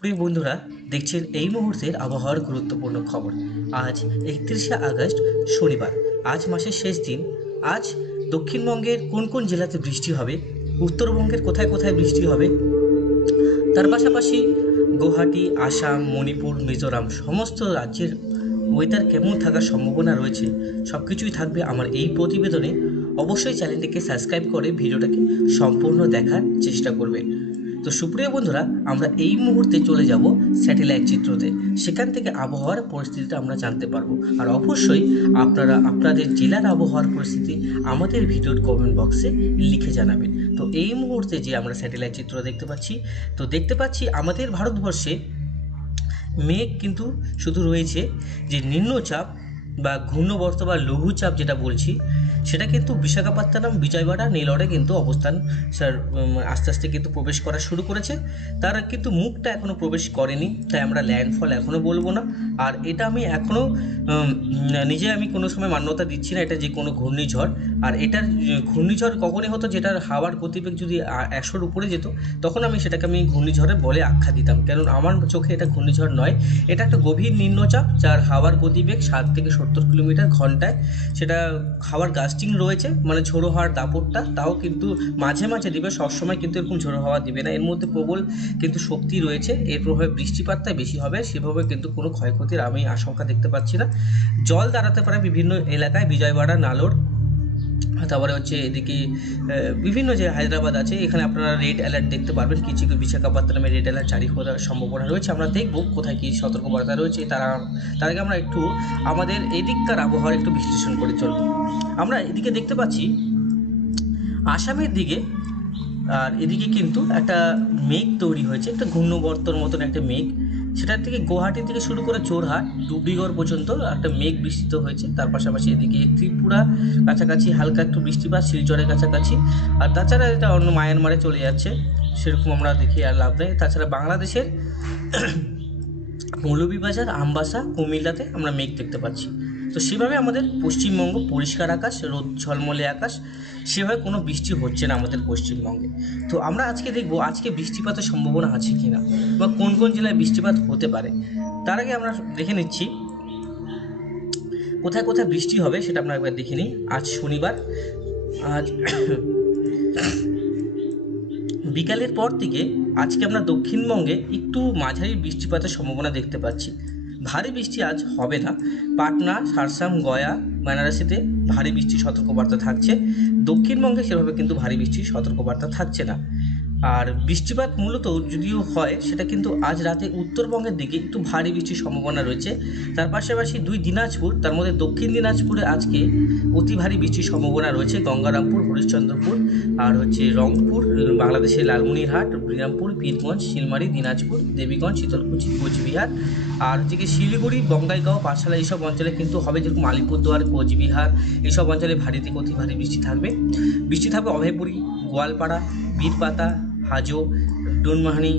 সুপ্রিয় বন্ধুরা দেখছেন এই মুহূর্তের আবহাওয়ার গুরুত্বপূর্ণ খবর। আজ একত্রিশে আগস্ট, শনিবার। আজ মাসের শেষ দিন। আজ দক্ষিণবঙ্গের কোন কোন জেলাতে বৃষ্টি হবে? উত্তরবঙ্গের কোথায় কোথায় বৃষ্টি হবে? তার পাশাপাশি গুয়াহাটি, আসাম, মণিপুর, মিজোরাম সমস্ত রাজ্যের ওয়েদার কেমন থাকার সম্ভাবনা রয়েছে সব কিছুই থাকবে আমার এই প্রতিবেদনে। অবশ্যই চ্যানেলটিকে সাবস্ক্রাইব করে ভিডিওটাকে সম্পূর্ণ দেখার চেষ্টা করবেন তো সুপ্রিয় বন্ধুরা, আমরা এই মুহূর্তে চলে যাব স্যাটেলাইট চিত্রতে। সেখান থেকে আবহাওয়ার পরিস্থিতিটা আমরা জানতে পারব। আর অবশ্যই আপনারা আপনাদের জেলার আবহাওয়ার পরিস্থিতি আমাদের ভিডিওর কমেন্ট বক্সে লিখে জানাবেন। তো এই মুহূর্তে যে আমরা স্যাটেলাইট চিত্র দেখতে পাচ্ছি, তো দেখতে পাচ্ছি আমাদের ভারতবর্ষে মেঘ কিন্তু শুধু রয়েছে যে নিম্নচাপ বা ঘূর্ণবর্ত বা লঘুচাপ যেটা বলছি, সেটা কিন্তু বিশাখাপত্তনম, বিজয়বাড়া, নীলরে কিন্তু অবস্থান, স্যার আস্তে আস্তে কিন্তু প্রবেশ করা শুরু করেছে। তারা কিন্তু মুখটা এখনও প্রবেশ করেনি, তাই আমরা ল্যান্ডফল এখনও বলব না। আর এটা আমি এখনও নিজে আমি কোনো সময় মান্যতা দিচ্ছি না, এটা যে কোনো ঘূর্ণিঝড়। আর এটার ঘূর্ণিঝড় কখনই হতো, যেটার হাওয়ার গতিবেগ যদি একশোর উপরে যেত, তখন আমি সেটাকে আমি ঘূর্ণিঝড়ে বলে আখ্যা দিতাম। কারণ আমার চোখে এটা ঘূর্ণিঝড় নয়, এটা একটা গভীর নিম্নচাপ, যার হাওয়ার গতিবেগ ষাট থেকে সত্তর কিলোমিটার ঘন্টায়। সেটা হাওয়ার গাস্টিং রয়েছে মানে ঝোড়ো হওয়ার দাপটটা, তাও কিন্তু মাঝে মাঝে দেবে, সবসময় কিন্তু এরকম ঝোড়ো হাওয়া দিবে না। এর মধ্যে প্রবল কিন্তু শক্তি রয়েছে, এর প্রভাবে বৃষ্টিপাতটা বেশি হবে, সেভাবে কিন্তু কোনো ক্ষয়ক্ষতির আমি আশঙ্কা দেখতে পাচ্ছি না। জল দাঁড়াতে পারে বিভিন্ন এলাকায়, বিজয়বাড়া, নালোর তারপরে হচ্ছে এদিকে বিভিন্ন যে হায়দ্রাবাদ আছে, এখানে আপনারা রেড অ্যালার্ট দেখতে পারবেন। কিছু বিশাখাপত্তনমে রেড অ্যালার্ট জারি করার সম্ভাবনা রয়েছে। আমরা দেখব কোথায় কী সতর্কবার্তা রয়েছে। তারা, তার আগে আমরা একটু আমাদের এদিককার আবহাওয়ার একটু বিশ্লেষণ করে চলব। আমরা এদিকে দেখতে পাচ্ছি, আসামের দিকে, আর এদিকে কিন্তু একটা মেঘ তৈরি হয়েছে। একটা ঘূর্ণবর্তর মতন একটা মেঘ। সেটার থেকে গুয়াহাটি থেকে শুরু করে চোরহাট, ডুবরিগড় পর্যন্ত একটা মেঘ বিস্তৃত হয়েছে। তার পাশাপাশি এদিকে ত্রিপুরা, কাছাকাছি হালকা একটু বৃষ্টিপাত, শিলচরের কাছাকাছি। আর তাছাড়া এটা অন্য মায়ানমারে চলে যাচ্ছে, সেরকম আমরা দেখি আর লাভ নেই। তাছাড়া বাংলাদেশের মৌলভীবাজার, আমবাসা, কুমিল্লাতে আমরা মেঘ দেখতে পাচ্ছি। তো সেভাবে আমাদের পশ্চিমবঙ্গ পরিষ্কার আকাশ, রোদ, ঝলমলে আকাশ, সেভাবে কোনো বৃষ্টি হচ্ছে না আমাদের পশ্চিমবঙ্গে। তো আমরা আজকে দেখব আজকে বৃষ্টিপাতের সম্ভাবনা আছে কি না বা কোন কোন জেলায় বৃষ্টিপাত হতে পারে। তার আগে আমরা দেখে নিচ্ছি, কোথায় কোথায় বৃষ্টি হবে সেটা আমরা একবার দেখে নিই। আজ শনিবার, আজ বিকালের পর থেকে আজকে আমরা দক্ষিণবঙ্গে একটু মাঝারি বৃষ্টিপাতের সম্ভাবনা দেখতে পাচ্ছি। ভারী বৃষ্টি আজ হবে না। পাটনা সারসাম গয়া, বেনারসিতে ভারী বৃষ্টির সতর্কবার্তা থাকছে। দক্ষিণবঙ্গে সেভাবে কিন্তু ভারী বৃষ্টির সতর্কবার্তা থাকছে না। আর বৃষ্টিপাত মূলত যদিও হয়, সেটা কিন্তু আজ রাতে উত্তরবঙ্গের দিকে একটু ভারী বৃষ্টির সম্ভাবনা রয়েছে। তার পাশাপাশি দুই দিনাজপুর, তার মধ্যে দক্ষিণ দিনাজপুরে আজকে অতি ভারী বৃষ্টির সম্ভাবনা রয়েছে, গঙ্গারামপুর, হরিশ্চন্দ্রপুর আর হচ্ছে রংপুর, বাংলাদেশের লালমনিরহাট বিরামপুর পীরগঞ্জ শিলমারি, দিনাজপুর, দেবীগঞ্জ, শীতলকুচি, কোচবিহার আর হচ্ছে শিলিগুড়ি, বঙ্গাইগাঁও, পাঠশালা এইসব অঞ্চলে কিন্তু হবে যেরকম আলিপুরদুয়ার, কোচবিহার এইসব অঞ্চলে ভারী থেকে অতি ভারী বৃষ্টি থাকবে। বৃষ্টি থাকবে অভয়পুরী, গোয়ালপাড়া, বীরপাতা হাজো, ডুনমাহানি,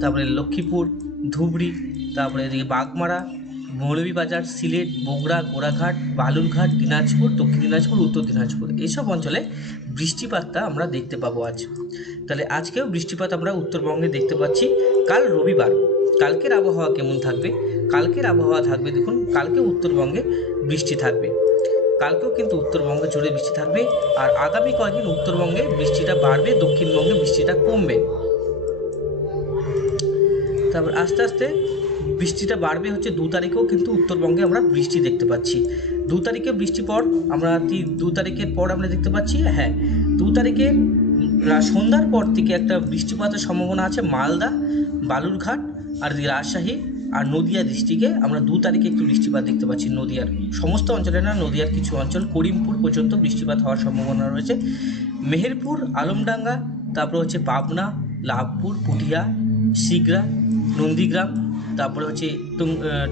তারপরে লক্ষ্মীপুর, ধুবড়ি, তারপরে এদিকে বাগমারা মৌলভীবাজার সিলেট, বগুড়া, গোড়াঘাট, বালুরঘাট, দিনাজপুর, দক্ষিণ দিনাজপুর, উত্তর দিনাজপুর এইসব অঞ্চলে বৃষ্টিপাতটা আমরা দেখতে পাবো আজ। তাহলে আজকেও বৃষ্টিপাত আমরা উত্তরবঙ্গে দেখতে পাচ্ছি। কাল রবিবার, কালকের আবহাওয়া কেমন থাকবে? কালকের আবহাওয়া থাকবে, দেখুন, কালকে উত্তরবঙ্গে বৃষ্টি থাকবে। কালকেও কিন্তু উত্তরবঙ্গে জুড়ে বৃষ্টি থাকবে আর আগামী কয়েকদিন উত্তরবঙ্গে বৃষ্টিটা বাড়বে, দক্ষিণবঙ্গে বৃষ্টিটা কমবে। তারপর আস্তে আস্তে বৃষ্টিটা বাড়বে হচ্ছে দু তারিখেও কিন্তু উত্তরবঙ্গে আমরা বৃষ্টি দেখতে পাচ্ছি। দু তারিখে বৃষ্টি পর আমরা দু তারিখের পর আমরা দেখতে পাচ্ছি হ্যাঁ দু তারিখে সন্ধ্যার পর থেকে একটা বৃষ্টিপাতের সম্ভাবনা আছে মালদা, বালুরঘাট আর রাজশাহী। আর নদিয়া ডিস্ট্রিক্টে আমরা দু তারিখে একটু বৃষ্টিপাত দেখতে পাচ্ছি নদিয়ার সমস্ত অঞ্চলে না, নদিয়ার কিছু অঞ্চল, করিমপুর পর্যন্ত বৃষ্টিপাত হওয়ার সম্ভাবনা রয়েছে। মেহেরপুর, আলমডাঙ্গা, তারপরে হচ্ছে পাবনা, লাভপুর পুঠিয়া সিগড়া নন্দীগ্রাম, তারপরে হচ্ছে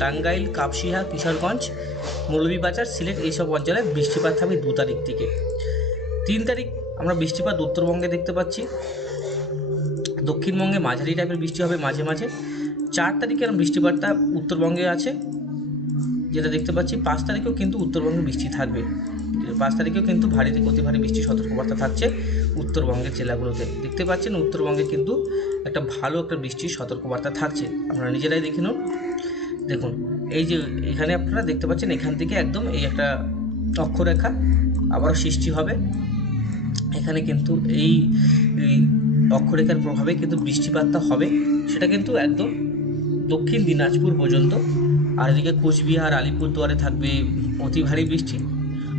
টাঙ্গাইল কাপসিহা কিশোরগঞ্জ, মৌলভীবাজার, সিলেট এইসব অঞ্চলে বৃষ্টিপাত থাকবে দু তারিখ থেকে। তিন তারিখ আমরা বৃষ্টিপাত উত্তরবঙ্গে দেখতে পাচ্ছি। দক্ষিণবঙ্গে মাঝারি টাইপের বৃষ্টি হবে মাঝে মাঝে। চার তারিখে আমরা বৃষ্টিপাতটা উত্তরবঙ্গে আছে, যেটা দেখতে পাচ্ছি পাঁচ তারিখেও কিন্তু উত্তরবঙ্গে বৃষ্টি থাকবে। পাঁচ তারিখেও কিন্তু ভারী থেকে অতি ভারী বৃষ্টির সতর্কবার্তা থাকছে উত্তরবঙ্গের জেলাগুলোতে। দেখতে পাচ্ছেন উত্তরবঙ্গে কিন্তু একটা ভালো একটা বৃষ্টির সতর্কবার্তা থাকছে। আপনারা নিজেরাই দেখে নিন। দেখুন, এই যে এখানে আপনারা দেখতে পাচ্ছেন এখান থেকে একদম এই একটা অক্ষরেখা আবারও সৃষ্টি হবে। এখানে কিন্তু এই অক্ষরেখার প্রভাবে কিন্তু বৃষ্টিপাতটা হবে। সেটা কিন্তু একদম দক্ষিণ দিনাজপুর পর্যন্ত। আর এদিকে কোচবিহার, আলিপুরদুয়ারে থাকবে অতি ভারী বৃষ্টি।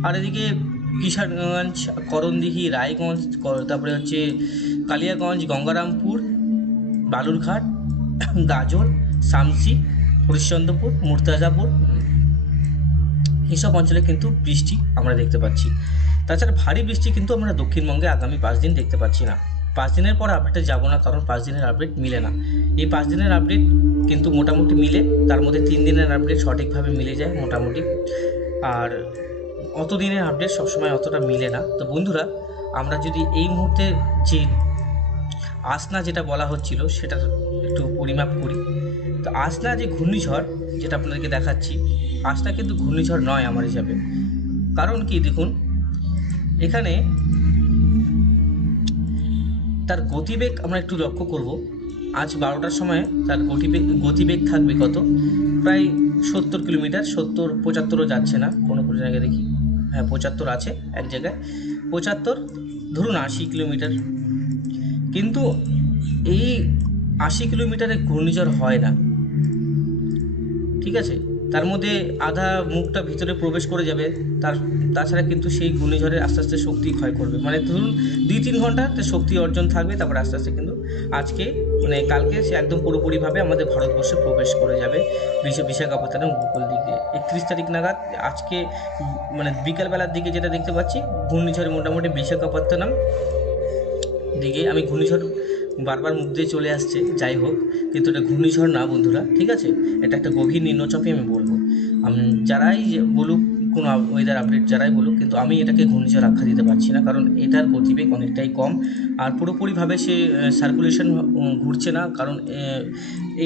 আর এদিকে কিষানগঞ্জ, করণদিঘি, রায়গঞ্জ তারপরে হচ্ছে কালিয়াগঞ্জ, গঙ্গারামপুর, বালুরঘাট, গাজল, শামসি, হরিশ্চন্দ্রপুর, মুর্তাজাপুর এইসব অঞ্চলে কিন্তু বৃষ্টি আমরা দেখতে পাচ্ছি। তাছাড়া ভারী বৃষ্টি কিন্তু আমরা দক্ষিণবঙ্গে আগামী পাঁচ দিন দেখতে পাচ্ছি না। পাঁচ দিনের পর আপডেটে যাব না, কারণ পাঁচ দিনের আপডেট মিলে না। এই পাঁচ দিনের আপডেট কিন্তু মোটামুটি মিলে, তার মধ্যে তিন দিনের আপডেট সঠিকভাবে মিলে যায় মোটামুটি। আর অত দিনের আপডেট সবসময় অতটা মিলে না। তো বন্ধুরা, আমরা যদি এই মুহূর্তে যে আসনা যেটা বলা হচ্ছিল সেটার একটু পরিমাপ করি। তো আসনা যে ঘূর্ণিঝড়, যেটা আপনাদেরকে দেখাচ্ছি, আসনা কিন্তু ঘূর্ণিঝড় নয় আমার হিসাবে। কারণ কি দেখুন, এখানে তার গতিবেগ আমরা একটু লক্ষ্য করব। আজ বারোটার সময় তার গতিবেগ গতিবেগ থাকবে কত? প্রায় সত্তর কিলোমিটার, সত্তর, পঁচাত্তরও যাচ্ছে না। কোনো কোনো জায়গায় দেখি হ্যাঁ পঁচাত্তর আছে এক জায়গায়। পঁচাত্তর, ধরুন আশি কিলোমিটার। কিন্তু এই আশি কিলোমিটারে ঘূর্ণিঝড় হয় না। ঠিক আছে? মধ্যে আধা মুখটা ভিতরে প্রবেশ করে যাবে, তার, তাছাড়া কিন্তু সেই ঘূর্ণিঝড়ের আস্তে আস্তে শক্তি ক্ষয় করবে। মানে ধরুন দুই তিন ঘন্টাতে শক্তি অর্জন থাকবে, তারপর আস্তে আস্তে কিন্তু আজকে মানে কালকে সে একদম পুরোপুরিভাবে আমাদের ভারতবর্ষে প্রবেশ করে যাবে বিশা, বিশাখাপত্তনম উপকূল দিকে একত্রিশ তারিখ নাগাদ আজকে মানে বিকালবেলার দিকে যেটা দেখতে পাচ্ছি, ঘূর্ণিঝড়ে মোটামুটি বিশাখাপত্তনম দিকে আমি ঘূর্ণিঝড় বারবার মুখ দিয়ে চলে আসছে, যাই হোক, কিন্তু এটা ঘূর্ণিঝড় না বন্ধুরা, ঠিক আছে? এটা একটা গভীর নিম্নচাপই আমি বলব। আমি, যারাই বলুক, কোনো ওয়েদার আপডেট যারাই বলুক, কিন্তু আমি এটাকে ঘূর্ণিঝড় আখ্যা দিতে পারছি না, কারণ এটার গতিবেগ অনেকটাই কম। আর পুরোপুরিভাবে সে সার্কুলেশন ঘুরছে না, কারণ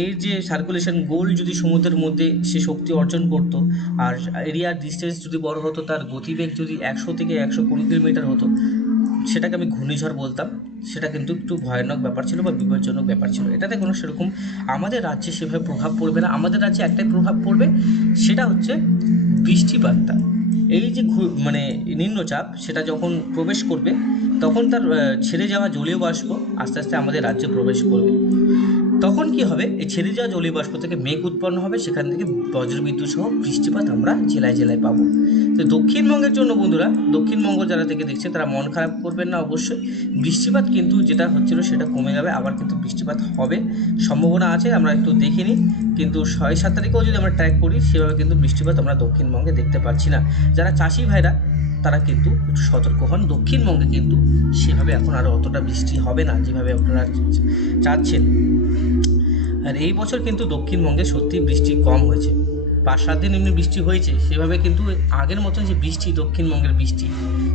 এর যে সার্কুলেশন গোল যদি সমুদ্রের মধ্যে সে শক্তি অর্জন করতো, আর এরিয়ার ডিস্টেন্স যদি বড় হতো, তার গতিবেগ যদি একশো থেকে একশো কুড়ি কিলোমিটার হতো সেটাকে আমি ঘূর্ণিঝড় বলতাম। সেটা কিন্তু একটু ভয়ানক ব্যাপার ছিল বা বিপজ্জনক ব্যাপার ছিল। এটাতে কোনো সেরকম আমাদের রাজ্যে সেভাবে প্রভাব পড়বে না। আমাদের রাজ্যে একটাই প্রভাব পড়বে, সেটা হচ্ছে বৃষ্টিপাতটা। এই যে মানে নিম্নচাপ, সেটা যখন প্রবেশ করবে, তখন তার ছেড়ে যাওয়া জলীয় বাষ্প আস্তে আস্তে আমাদের রাজ্যে প্রবেশ করবে। তখন কি হবে? এই ছেড়ে যাওয়া জলীয় বাষ্প থেকে মেঘ উৎপন্ন হবে, সেখান থেকে বজ্রবিদ্যুৎ সহ বৃষ্টিপাত আমরা জেলায় জেলায় পাবো। তো দক্ষিণবঙ্গের জন্য বন্ধুরা, দক্ষিণবঙ্গ যারা থেকে দেখছে, তারা মন খারাপ করবেন না অবশ্যই। বৃষ্টিপাত কিন্তু যেটা হচ্ছিল সেটা কমে যাবে, আবার কিন্তু বৃষ্টিপাত হবে। সম্ভাবনা আছে, আমরা একটু দেখিনি কিন্তু ছয় সাত তারিখেও যদি আমরা ট্র্যাক করি, সেভাবে কিন্তু বৃষ্টিপাত আমরা দক্ষিণবঙ্গে দেখতে পাচ্ছি না। যারা চাষি ভাইরা তারা কিন্তু একটু সতর্ক হন। দক্ষিণবঙ্গে কিন্তু সেভাবে এখন আর অতটা বৃষ্টি হবে না যেভাবে আপনারা চাচ্ছেন। আর এই বছর কিন্তু দক্ষিণবঙ্গে সত্যি বৃষ্টি কম হয়েছে। পাঁচ সাত দিন এমনি বৃষ্টি হয়েছে, সেভাবে কিন্তু আগের মতন যে বৃষ্টি, দক্ষিণবঙ্গের বৃষ্টি,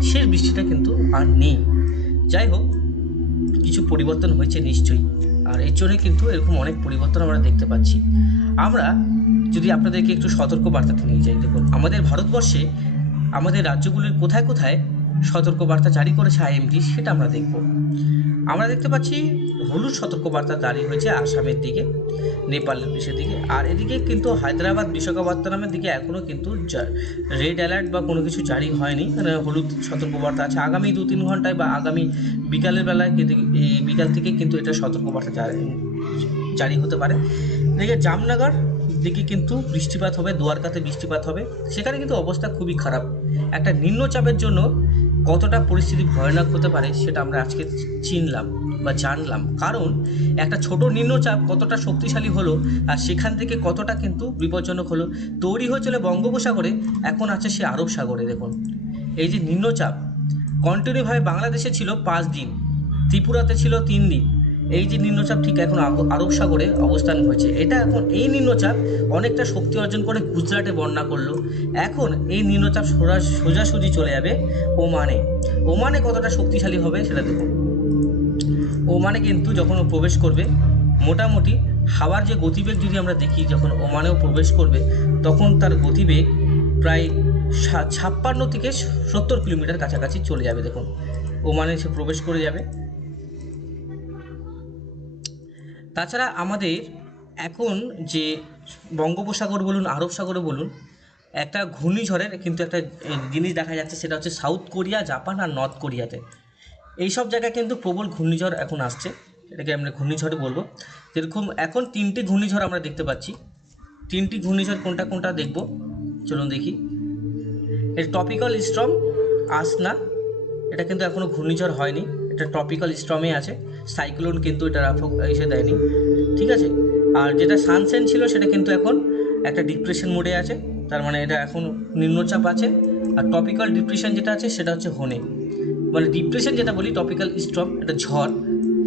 সেই বৃষ্টিটা কিন্তু আর নেই। যাই হোক, কিছু পরিবর্তন হয়েছে নিশ্চয়ই। আর এর জন্য কিন্তু এরকম অনেক পরিবর্তন আমরা দেখতে পাচ্ছি। আমরা যদি আপনাদেরকে একটু সতর্ক বার্তাতে নিয়ে যাই, দেখুন, আমাদের ভারতবর্ষে আমাদের রাজ্যগুলির কোথায় কোথায় সতর্কবার্তা জারি করেছে আইএমডি সেটা আমরা দেখব। আমরা দেখতে পাচ্ছি হলুদ সতর্কবার্তা জারি হয়েছে আসামের দিকে, নেপালের দেশের দিকে, আর এদিকে কিন্তু হায়দ্রাবাদ বিশাখাপত্তনমের দিকে এখনও কিন্তু রেড অ্যালার্ট বা কোনো কিছু জারি হয়নি। মানে হলুদ সতর্কবার্তা আছে। আগামী দু তিন ঘন্টায় বা আগামী বিকালের বেলায় বিকাল থেকে কিন্তু এটা সতর্কবার্তা জারি জারি হতে পারে। এদিকে জামনগর দিকে কিন্তু বৃষ্টিপাত হবে, দুয়ারকাতে বৃষ্টিপাত হবে। সেখানে কিন্তু অবস্থা খুবই খারাপ। একটা নিম্নচাপের জন্য কতটা পরিস্থিতি ভয়ানক হতে পারে সেটা আমরা আজকে চিনলাম বা জানলাম। কারণ একটা ছোট নিম্নচাপ কতটা শক্তিশালী হলো আর সেখান থেকে কতটা কিন্তু বিপজ্জনক হলো, তৈরি হয়েছিল বঙ্গোপসাগরে, এখন আছে সে আরব সাগরে, দেখুন। এই যে নিম্নচাপ কন্টিনিউভাবে বাংলাদেশে ছিল পাঁচ দিন, ত্রিপুরাতে ছিল তিন দিন এই যে নিম্নচাপ ঠিক এখন আরব সাগরে অবস্থান হয়েছে। এটা এখন এই নিম্নচাপ অনেকটা শক্তি অর্জন করে গুজরাটে বন্যা করল। এখন এই নিম্নচাপ সোজা সোজাসুজি চলে যাবে ওমানে। ওমানে কতটা শক্তিশালী হবে সেটা দেখুন। ওমানে কিন্তু যখন ও প্রবেশ করবে, মোটামুটি হাওয়ার যে গতিবেগ যদি আমরা দেখি, যখন ওমানেও প্রবেশ করবে, তখন তার গতিবেগ প্রায় ছাপ্পান্ন থেকে সত্তর কিলোমিটার কাছাকাছি চলে যাবে। দেখুন, ওমানে সে প্রবেশ করে যাবে। তাছাড়া আমাদের এখন যে বঙ্গোপসাগর বলুন, আরব সাগরে বলুন, একটা ঘূর্ণিঝড়ের কিন্তু একটা জিনিস দেখা যাচ্ছে, সেটা হচ্ছে সাউথ কোরিয়া, জাপান আর নর্থ কোরিয়াতে। এই সব জায়গায় কিন্তু প্রবল ঘূর্ণিঝড় এখন আসছে, এটাকে আমরা ঘূর্ণিঝড় বলব। যেরকম এখন তিনটি ঘূর্ণিঝড় আমরা দেখতে পাচ্ছি। তিনটি ঘূর্ণিঝড় কোনটা কোনটা দেখব? চলুন দেখি। এর টপিক্যাল স্ট্রম, আসনা, এটা কিন্তু এখনও ঘূর্ণিঝড় হয়নি, এটা টপিক্যাল স্ট্রমে আছে। সাইক্লোন কিন্তু এটা রাফক এসে দেয়নি। ঠিক আছে? আর যেটা সানসেন ছিল, সেটা কিন্তু এখন একটা ডিপ্রেশন মোডে আছে। তার মানে এটা এখন নিম্নচাপ আছে। আর টপিক্যাল ডিপ্রেশন যেটা আছে, সেটা হচ্ছে হনে। মানে ডিপ্রেশন যেটা বলি, টপিক্যাল স্ট্রম এটা ঝড়।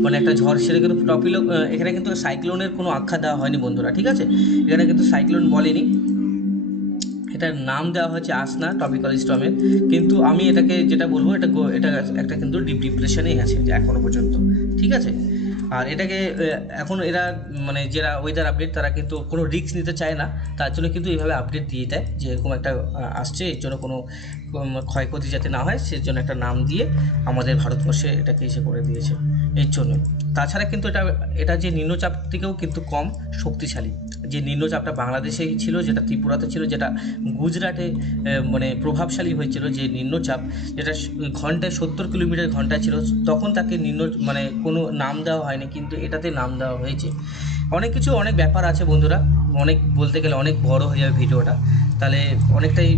মানে একটা ঝড়, সেটা কিন্তু টপিল এখানে কিন্তু সাইক্লোনের কোনো আখ্যা দেওয়া হয়নি বন্ধুরা, ঠিক আছে? এখানে কিন্তু সাইক্লোন বলেনি। এটার নাম দেওয়া হয়েছে আসনা টপিক্যাল স্টমের কিন্তু আমি এটাকে যেটা বলব, এটা এটা একটা কিন্তু ডিপ ডিপ্রেশনেই আছে যে এখনও পর্যন্ত। ঠিক আছে? আর এটাকে এখন এরা মানে যারা ওয়েদার আপডেট তারা কিন্তু কোনো রিস্ক নিতে চায় না। তার জন্য কিন্তু এইভাবে আপডেট দিয়ে দেয় যে এরকম একটা আসছে, এর জন্য কোনো ক্ষয়ক্ষতি যাতে না হয় সের জন্য একটা নাম দিয়ে আমাদের ভারতবর্ষে এটাকে এসে করে দিয়েছে। এর জন্য। তাছাড়া কিন্তু এটা এটা যে নিম্নচাপ থেকেও কিন্তু কম শক্তিশালী। যে নিম্নচাপটা বাংলাদেশেই ছিল, যেটা ত্রিপুরাতে ছিল, যেটা গুজরাটে মানে প্রভাবশালী হয়েছিল, যে নিম্নচাপ, যেটা ঘন্টায় সত্তর কিলোমিটার ঘন্টায় ছিল, তখন তাকে নিম্ন মানে কোনো নাম দেওয়া হয়নি, কিন্তু এটাতে নাম দেওয়া হয়েছে। অনেক কিছু, অনেক ব্যাপার আছে বন্ধুরা। অনেক, বলতে গেলে অনেক বড় হয়ে যাবে ভিডিওটা। তাহলে অনেকটাই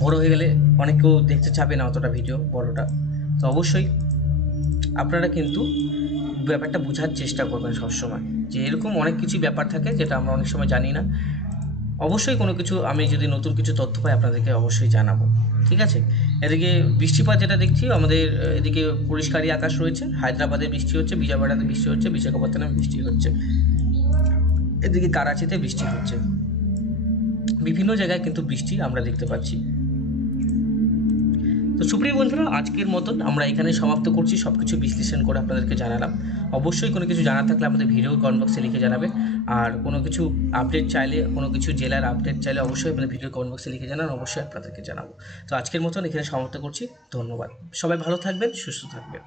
বড় হয়ে গেলে অনেক কেউ দেখতে চাবে না অতটা ভিডিও বড়টা। তো অবশ্যই আপনারা কিন্তু ব্যাপারটা বোঝার চেষ্টা করবেন সবসময় যে এরকম অনেক কিছু ব্যাপার থাকে যেটা আমরা অনেক সময় জানি না। অবশ্যই কোনো কিছু আমি যদি নতুন কিছু তথ্য পাই আপনাদেরকে অবশ্যই জানাব, ঠিক আছে? এদিকে বৃষ্টিপাত যেটা দেখছি, আমাদের এদিকে পরিষ্কারই আকাশ রয়েছে, হায়দ্রাবাদে বৃষ্টি হচ্ছে বিজয়বাড়াতে বৃষ্টি হচ্ছে, বিশাখাপত্তনমে বৃষ্টি হচ্ছে। এদিকে কারাচিতে বৃষ্টি হচ্ছে। বিভিন্ন জায়গায় কিন্তু বৃষ্টি আমরা দেখতে পাচ্ছি। তো সুপ্রিয় বন্ধুরা, আজকের মতন আমরা এখানে সমাপ্ত করছি। সব কিছু বিশ্লেষণ করে আপনাদেরকে জানালাম। অবশ্যই কোনো কিছু জানার থাকলে আমাদের ভিডিও কমেন্ট বক্সে লিখে জানাবেন আর কোনো কিছু আপডেট চাইলে, কোনো কিছু জেলার আপডেট চাইলে অবশ্যই আপনাদের ভিডিও কমেন্ট বক্সে লিখে জানান, অবশ্যই আপনাদেরকে জানাব। তো আজকের মতন এখানে সমাপ্ত করছি। ধন্যবাদ। সবাই ভালো থাকবেন, সুস্থ থাকবেন।